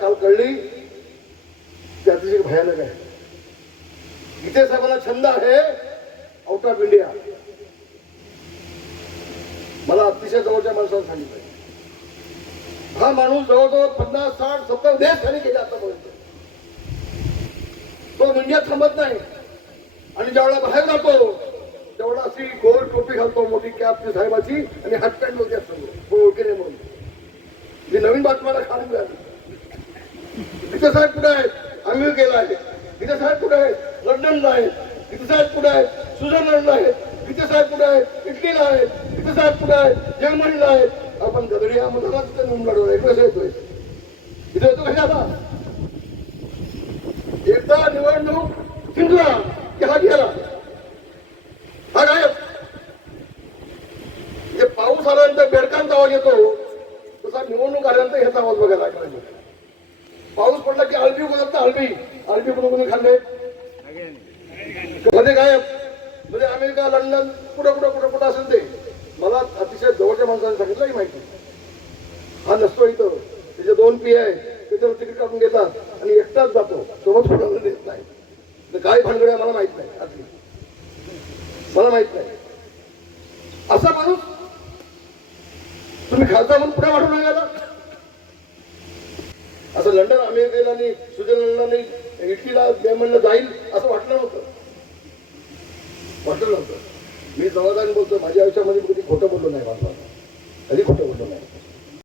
काल कळली? ती अतिशय भयानक आहे. गीते साहेबांना छंद आहे आउट ऑफ इंडिया मला अतिशय जवळच्या माणसाला सांगितलं हा माणूस जवळजवळ पन्नास साठ सत्तर देश खाली गेले आतापर्यंत. तो इंडियात थांबत नाही. आणि ज्यावेळेला बाहेर जातो तेवढा अशी गोल टोपी घालतो मोठी कॅप साहेबाची आणि हात पॅन्ट होती असतो. कोण ओळखीने म्हणून. मी नवीन बातम्याला खाली मिळाली. इथे साहेब कुठे आहेत? अमेरिकेला आहे. गीते साहेब कुठे आहेत? लंडनला आहेत. गीते साहेब कुठे आहेत? स्वित्झर्लंडला आहेत. गीते साहेब कुठे आहेत? इटलीला आहेत. गीते साहेब कुठे आहेत? जर्मनीला आहेत. आपण गदडी हा मुलाला तिथे नेऊन लढवलं. इकडे येतोय. इथे येतो कशाला एकदा निवडणूक जिंकला की हा गेला. हा गायब. म्हणजे पाऊस आल्यानंतर बेडकांचा आवाज येतो तसा निवडणूक आल्यानंतर ह्याचा आवाज बघायला लागला. पडला की अळबी उगवतात ना अळबी अळबी कुठे कुठे खाल्ले. मध्ये गायब म्हणजे अमेरिका लंडन कुठं कुठं कुठं कुठं असेल ते. मला अतिशय जवळच्या माणसाने सांगितलं ही माहिती. हा नसतो इथं. त्याचे दोन पी आहे त्याच्यावर तिकीट काढून घेतात आणि एकटाच जातो. सोबत कोणाला देत नाही. तर काय भानगड आहे मला माहीत नाही आतली मला माहीत नाही. असा माणूस तुम्ही खासदार म्हणून पुढे वाढून गेला असं लंडन अमेरिकेला नाही स्वित्झर्लंडला नाही इटलीला जर्मनला जाईल असं वाटलं नव्हतं. वाटलं नव्हतं. मी जबाबदारी बोलतो माझ्या आयुष्यामध्ये कधी खोटं बोललो नाही माझं कधी खोटं बोललो नाही.